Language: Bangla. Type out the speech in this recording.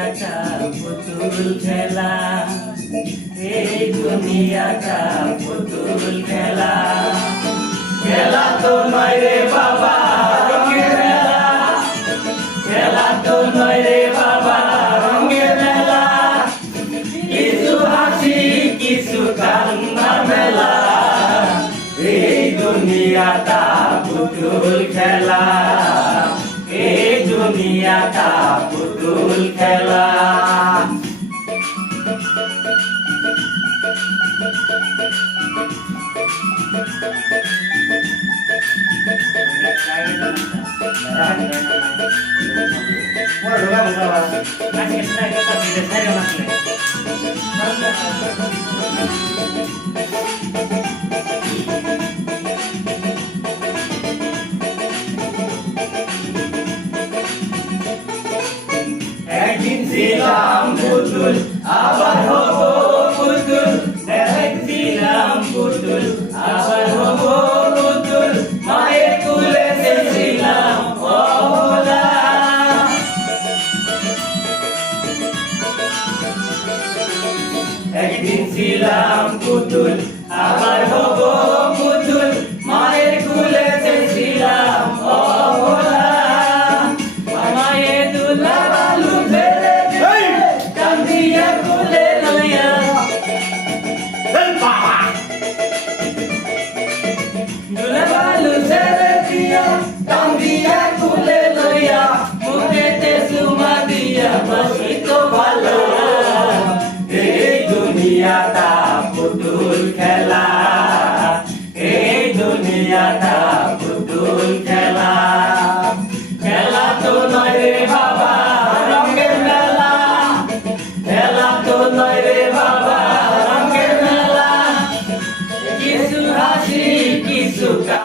দুনিয়াটা পুতুল খেলা, এই দুনিয়াটা পুতুল খেলা। খেলা তো নয় রে বাবা রঙের মেলা, খেলা তো নয় রে বাবা রঙের মেলা। কিছু হাসি কিছু কান্না মেলা, এই দুনিয়াটা পুতুল খেলা, এই দুনিয়াটা পুতুল খেলা। একদিন ছিলাম পুতুল আবার হব পুতুল, একদিন পুতুল আবার হব পুতুল, মায়ের কুলে ছিলাম অবলা। একদিন ছিলাম পুতুল আবার হব পুতুল, মায়ের